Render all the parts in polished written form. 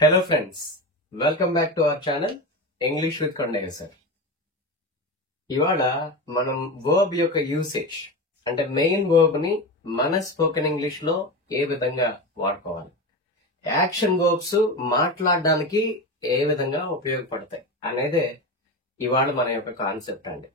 Hello friends, welcome back to our channel English with Kondaya sir. ఇవాళ మనం verb యొక్క usage అంటే main verb ని మన స్పోకెన్ ఇంగ్లీష్ లో ఏ విధంగా వాడుకోవాలి, యాక్షన్ వర్బ్స్ మాట్లాడడానికి ఏ విధంగా ఉపయోగపడతాయి అనేదే ఇవాళ మన యొక్క కాన్సెప్ట్ అండి.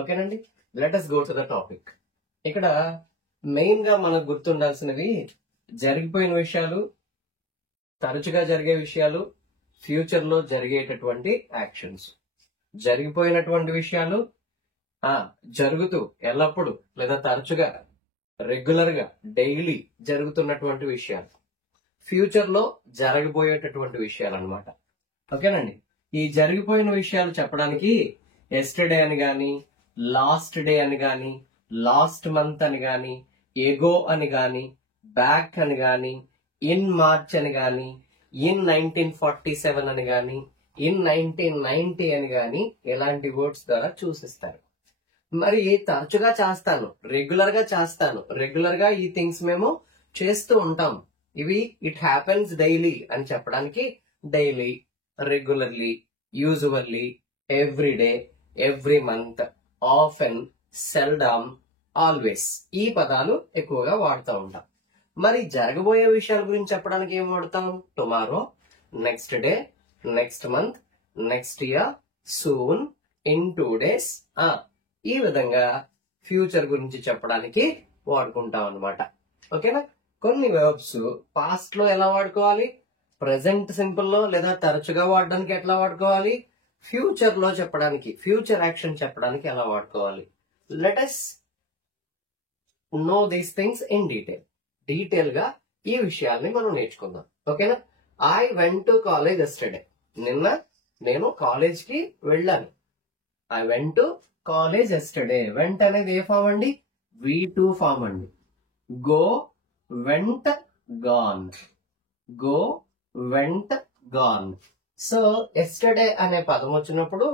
ఓకేనండి, let us go to the topic. ఇక్కడ మెయిన్ గా మనకు గుర్తుండాల్సినవి జరిగిపోయిన విషయాలు, తరచుగా జరిగే విషయాలు, ఫ్యూచర్ లో జరిగేటటువంటి యాక్షన్స్. జరిగిపోయినటువంటి విషయాలు జరుగుతూ ఎల్లప్పుడు లేదా తరచుగా రెగ్యులర్ గా డైలీ జరుగుతున్నటువంటి విషయాలు, ఫ్యూచర్ లో జరగబోయేటటువంటి విషయాలు అన్నమాట. ఓకేనండి, ఈ జరిగిపోయిన విషయాలు చెప్పడానికి ఎస్టర్డే అని గాని, లాస్ట్ డే అని గాని, లాస్ట్ మంత్ అని గాని, ఎగో అని గాని, బ్యాక్ అని గాని, ఇన్ మార్చ్ అని గాని, ఇన్ 1947 అని గాని, ఇన్ 1990 అని గాని ఇలాంటి వర్డ్స్ ద్వారా చూసిస్తారు. మరి తరచుగా చేస్తాను, రెగ్యులర్ గా చేస్తాను, రెగ్యులర్ గా ఈ థింగ్స్ మేము చేస్తూ ఉంటాం, ఇవి ఇట్ హ్యాపెన్స్ డైలీ అని చెప్పడానికి daily, regularly, usually, everyday, every month, often, seldom, always ఈ పదాలు ఎక్కువగా వాడుతూ ఉంటాం. మరి జరగబోయే విషయాల గురించి చెప్పడానికి ఏం వాడతాం? Tomorrow, next day, next month, next year, soon, in 2 days, ఈ విధంగా ఫ్యూచర్ గురించి చెప్పడానికి వాడుకుంటాం అన్నమాట. ఓకేనా? కొన్ని వర్బ్స్ పాస్ట్ లో ఎలా వాడుకోవాలి, ప్రెసెంట్ సింపుల్ లో లేదా తరచుగా వాడడానికి ఎట్లా వాడుకోవాలి, ఫ్యూచర్ లో చెప్పడానికి, ఫ్యూచర్ యాక్షన్ చెప్పడానికి ఎలా వాడుకోవాలి. Let us know these things in detail గా ఈ విషయాల్ని మనం నేర్చుకుందాం. ఓకేనా? I went to college yesterday. నిన్న నేను కాలేజ్ కి వెళ్ళాను. I went to college yesterday. Went అనేది ఏ ఫామ్ అండి? V2 ఫామ్ అండి. Go, went, gone. Go, went, gone. So yesterday అనే పదం వచ్చినప్పుడు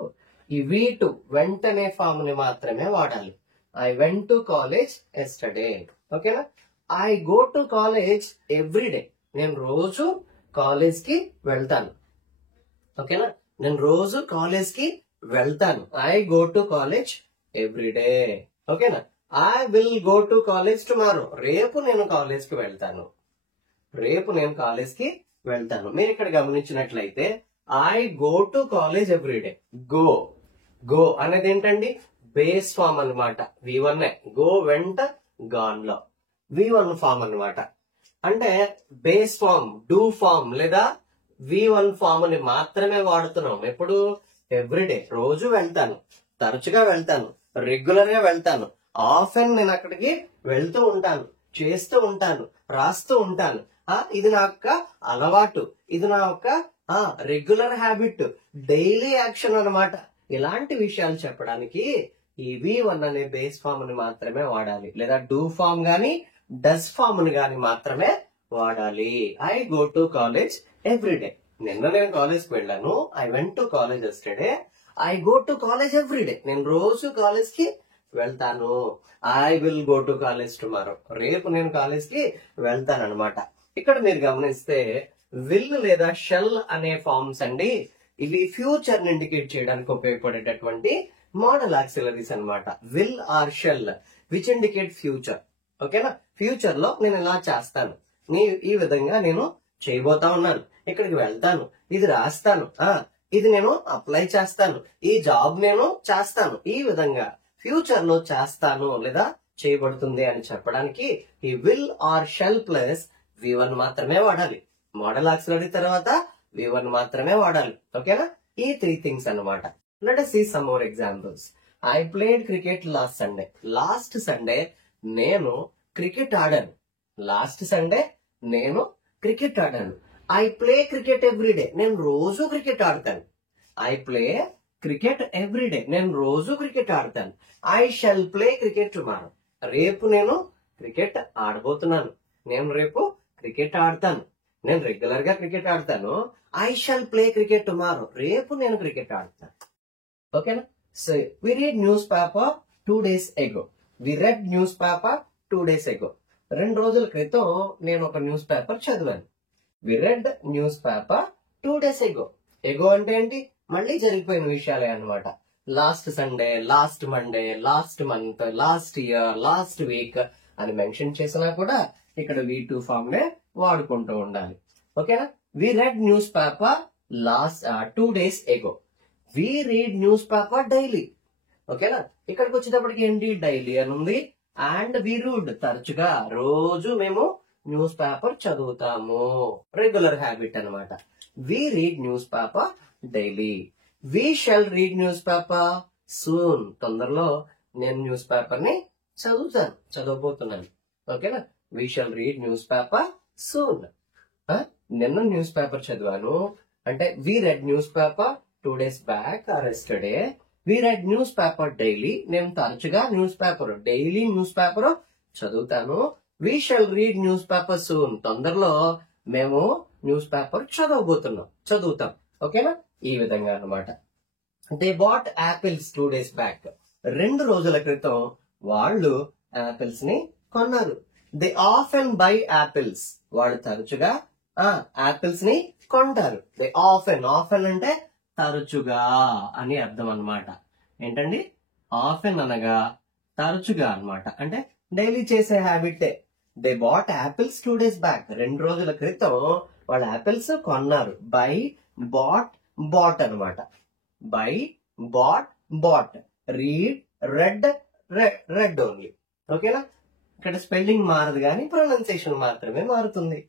ఈ V2 వెంట్ అనే ఫామ్ ని మాత్రమే వాడాలి. I went to college yesterday. ఓకేనా? I go to college every day. నేను రోజు కాలేజ్ కి వెళ్తాను. ఓకేనా? నేను రోజు కాలేజ్ కి వెళ్తాను. I go to college every day. ఓకేనా? I will go to college tomorrow. రేపు నేను కాలేజ్ కి వెళ్తాను. రేపు నేను కాలేజ్ కి వెళ్తాను. మీరు ఇక్కడ గమనించినట్లయితే I go to college every day. Go, go అనేది ఏంటండి? బేస్ ఫామ్ అన్నమాట. V1 గో, వెంట, గాన్ లో V1 ఫామ్ అన్నమాట. అంటే బేస్ ఫామ్, డూ ఫామ్ లేదా V1 ఫామ్ ని మాత్రమే వాడుతున్నాం. ఎప్పుడు? ఎవ్రీడే, రోజు వెళ్తాను, తరచుగా వెళ్తాను, రెగ్యులర్ గా వెళ్తాను, ఆఫెన్ నేను అక్కడికి వెళ్తూ ఉంటాను, చేస్తూ ఉంటాను, రాస్తూ ఉంటాను. ఇది నా యొక్క అలవాటు, ఇది నా యొక్క రెగ్యులర్ హ్యాబిట్, డైలీ యాక్షన్ అన్నమాట. ఇలాంటి విషయాలు చెప్పడానికి ఈ V1 అనే బేస్ ఫామ్ ని మాత్రమే వాడాలి, లేదా డూ ఫామ్ గాని డస్ ఫామ్ ని గాని మాత్రమే వాడాలి. I go to college every day. నిన్న నేను కాలేజ్ కి వెళ్ళాను. I went to college yesterday. I go to college every day. నేను రోజు కాలేజ్ కి వెళ్తాను. I will go to college tomorrow. రేపు నేను కాలేజ్ కి వెళ్తాను అనమాట. ఇక్కడ మీరు గమనిస్తే విల్ లేదా షెల్ అనే ఫార్మ్స్ అండి. ఇవి ఫ్యూచర్ ని ఇండికేట్ చేయడానికి ఉపయోగపడేటటువంటి మోడల్ ఆక్సిలరీస్ అన్నమాట. Will or shall which indicate future. ఓకేనా? ఫ్యూచర్ లో నేను ఇలా చేస్తాను, ఈ విధంగా నేను చేయబోతా ఉన్నాను, ఇక్కడికి వెళ్తాను, ఇది రాస్తాను, ఇది నేను అప్లై చేస్తాను, ఈ జాబ్ నేను చేస్తాను, ఈ విధంగా ఫ్యూచర్ లో చేస్తాను లేదా చేయబడుతుంది అని చెప్పడానికి ఈ will or shall plus V1 మాత్రమే వాడాలి. మోడల్ ఆక్సిలరీ తర్వాత V1 మాత్రమే వాడాలి. ఓకేనా? ఈ 3 థింగ్స్ అన్నమాట. Let us see some more examples. I played cricket last Sunday. Last Sunday నేను క్రికెట్ ఆడాను. లాస్ట్ సండే నేను క్రికెట్ ఆడాను. I play cricket every day. నేను రోజు క్రికెట్ ఆడతాను. I play cricket every day. నేను రోజు క్రికెట్ ఆడతాను. I shall play cricket tomorrow. రేపు నేను క్రికెట్ ఆడబోతున్నాను. నేను రేపు క్రికెట్ ఆడతాను. నేను రెగ్యులర్ గా క్రికెట్ ఆడతాను. I shall play cricket tomorrow. రేపు నేను క్రికెట్ ఆడతాను. ఓకేనా? So we read newspaper 2 days ago. We read newspaper 2 days ago. 2 రోజుల క్రితం నేను ఒక న్యూస్ పేపర్ చదివాను. We read newspaper 2 days ago. Ago అంటే ఏంటి? మళ్ళీ జరిగిపోయిన విషయాలే అన్నమాట. Last Sunday, last Monday, last month, last year, last week అని మెన్షన్ చేసినా కూడా ఇక్కడ V2 ఫామ్ నే వాడుకుంటూ ఉండాలి. ఓకేనా? We read newspaper last 2 days ago. We read newspaper daily. ఓకేనా? ఇక్కడికి వచ్చేటప్పటికి ఏంటి? డైలీ అని ఉంది. అండ్ వి రూడ్ తరచుగా రోజు మేము న్యూస్ పేపర్ చదువుతాము. రెగ్యులర్ హ్యాబిట్ అన్నమాట. We read newspaper daily. We shall read newspaper soon. తొందరలో నేను న్యూస్ పేపర్ ని చదవబోతున్నాను. ఓకేనా? We shall read newspaper soon. నిన్న న్యూస్ పేపర్ చదివాను అంటే we read newspaper 2 days back or yesterday. We read newspaper daily. నేను తరచుగా newspaper daily newspaper చదువుతాను. We shall read newspaper soon. తొందరలో మేము news paper చదువుతాం. ఓకేనా? ఈ విధంగా అన్నమాట. They bought apples 2 days back. 2 రోజుల క్రితం వాళ్ళు యాపిల్స్ ని కొన్నారు. They often buy apples. వాళ్ళు తరచుగా యాపిల్స్ ని కొంటారు. దే ఆఫెన్ అంటే తరచుగా అని అర్థం అన్నమాట. ఏంటండి? ఆఫెన్ అనగా తరచుగా అన్నమాట. అంటే డైలీ చేసే హ్యాబిటే. They bought apples 2 days back. 2 రోజుల క్రితం వాళ్ళు యాపిల్స్ కొన్నారు. బై బాట్ అన్నమాట. Buy bought read read only. ఓకేనా? ఇక్కడ స్పెల్లింగ్ మారదు కానీ ప్రొనౌన్సియేషన్ మాత్రమే మారుతుంది.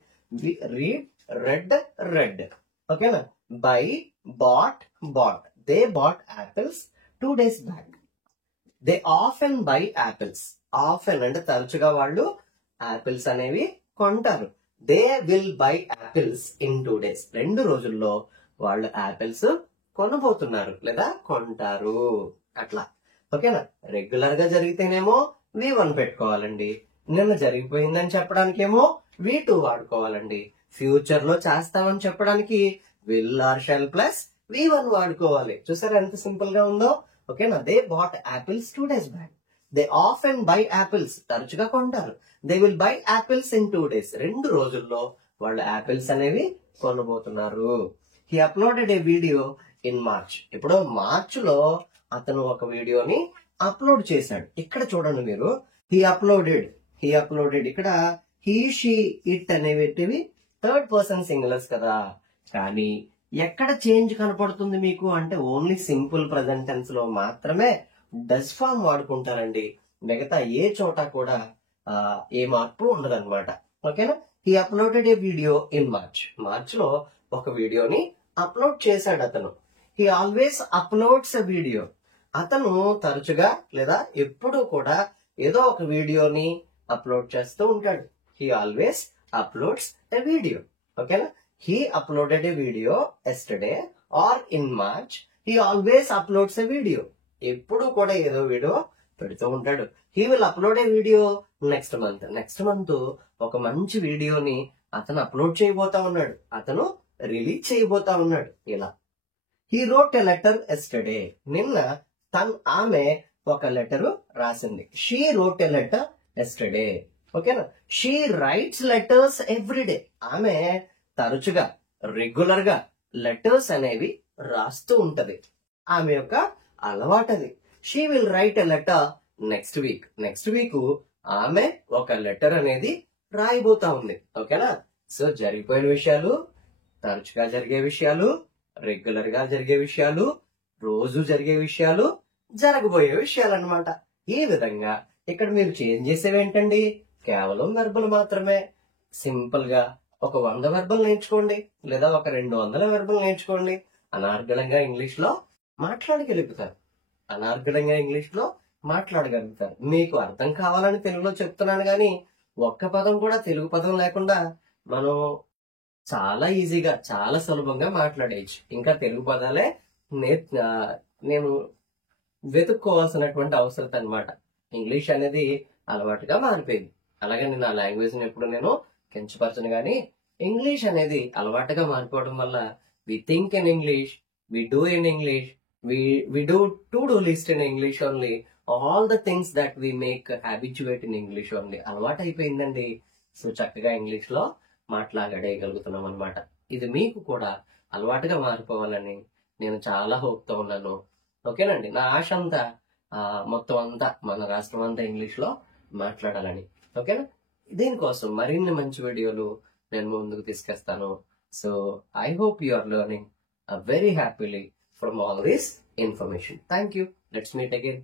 Read read. ఓకేనా? Buy bought. They bought apples 2 days back. They often buy apples. Often అంటే తరచుగా వాళ్ళు యాపిల్స్ అనేవి కొంటారు. They will buy apples in 2 days. 2 రోజుల్లో వాళ్ళు యాపిల్స్ కొనబోతున్నారు లేదా కొంటారు. అట్లా. ఓకేనా? రెగ్యులర్ గా జరిగితేనేమో V1 పెట్టుకోవాలండి. నిన్న జరిగిపోయిందని చెప్పడానికేమో V2 వాడుకోవాలండి. ఫ్యూచర్ లో చేస్తామని చెప్పడానికి will or shall plus V1 వాడుకోవాలి. చూసారా ఎంత సింపుల్ గా ఉందో? ఓకేనా? They bought apples 2 days back. They often buy apples. తరచుగా కొంటారు. They will buy apples in 2 days. 2 రోజుల్లో వాళ్ళు యాపిల్స్ అనేవి కొనబోతున్నారు. He uploaded a video in March. ఇప్పుడు మార్చ్ లో అతను ఒక వీడియోని అప్లోడ్ చేశాడు. ఇక్కడ చూడండి మీరు. He uploaded. ఇక్కడ హీ, షీ, ఇట్ అనేవి 3rd person సింగులర్స్ కదా. కానీ ఎక్కడ చేంజ్ కనపడుతుంది మీకు అంటే ఓన్లీ సింపుల్ ప్రెజెంట్ టెన్స్ లో మాత్రమే డస్ ఫామ్ వాడుకుంటారండి. మిగతా ఏ చోట కూడా ఏ మార్పు ఉండదన్నమాట. ఓకేనా? He uploaded a video in March లో ఒక వీడియోని అప్లోడ్ చేశాడు అతను. He always uploads a video. అతను తరచుగా లేదా ఎప్పుడు కూడా ఏదో ఒక వీడియోని అప్లోడ్ చేస్తూ ఉంటాడు. He always uploads a video. ఓకేనా? He uploaded a video yesterday or in March. He always uploads a video. ఎప్పుడు కూడా ఏదో వీడియో పెడుతూ ఉంటాడు. He will upload a video next month ఒక మంచి వీడియోని అతను అప్లోడ్ చేయబోతా ఉన్నాడు. అతను రిలీజ్ చేయబోతా ఉన్నాడు. ఇలా. He wrote a letter yesterday. నిన్న ఆమె ఒక లెటర్ రాసింది. She wrote a letter yesterday. ఓకేనా? She writes letters every day. ఆమె తరచుగా రెగ్యులర్ గా లెటర్స్ అనేవి రాస్తూ ఉంటది. ఆమె యొక్క అలవాటది. She will write a letter next week ఆమె ఒక లెటర్ అనేది రాయబోతా ఉంది. ఓకేనా? సో జరిగిపోయిన విషయాలు, తరచుగా జరిగే విషయాలు, రెగ్యులర్ గా జరిగే విషయాలు, రోజు జరిగే విషయాలు, జరగబోయే విషయాలు అన్నమాట. ఈ విధంగా ఇక్కడ మీరు చేంజ్ చేసేవి ఏంటండి? కేవలం వెర్బలు మాత్రమే. సింపుల్ గా ఒక 100 వెర్బలు నేర్చుకోండి లేదా ఒక 200 వెర్బలు నేర్చుకోండి. అనార్గళంగా ఇంగ్లీష్ లో మాట్లాడగలుగుతారు. మీకు అర్థం కావాలని తెలుగులో చెప్తున్నాను గాని ఒక్క పదం కూడా తెలుగు పదం లేకుండా మనం చాలా ఈజీగా చాలా సులభంగా మాట్లాడేయచ్చు. ఇంకా తెలుగు పదాలే నేను వెతుక్కోవాల్సినటువంటి అవసరం అన్నమాట. ఇంగ్లీష్ అనేది అలవాటుగా మారిపోయింది. అలాగే నేను ఆ లాంగ్వేజ్ ని ఎప్పుడు నేను కించపరచను గాని ఇంగ్లీష్ అనేది అలవాటుగా మారిపోవడం వల్ల we think in English, we do in English, we do to do list in English only. All the things that we make habituate in English only. అలవాటు అయిపోయిందండి. సో చక్కగా ఇంగ్లీష్ లో మాట్లాడగలుగుతున్నాం అనమాట. ఇది మీకు కూడా అలవాటుగా మారిపోవాలని నేను చాలా హోప్తో ఉన్నాను. ఓకేనండి. నా ఆశ అంతా మొత్తం అంతా మన రాష్ట్రం అంతా ఇంగ్లీష్ లో మాట్లాడాలని. ఓకేనా? దీనికోసం మరిన్ని మంచి వీడియోలు నేను ముందుకు తీసుకొస్తాను. So I hope you are learning very happily from all this information. Thank you. Let's meet again.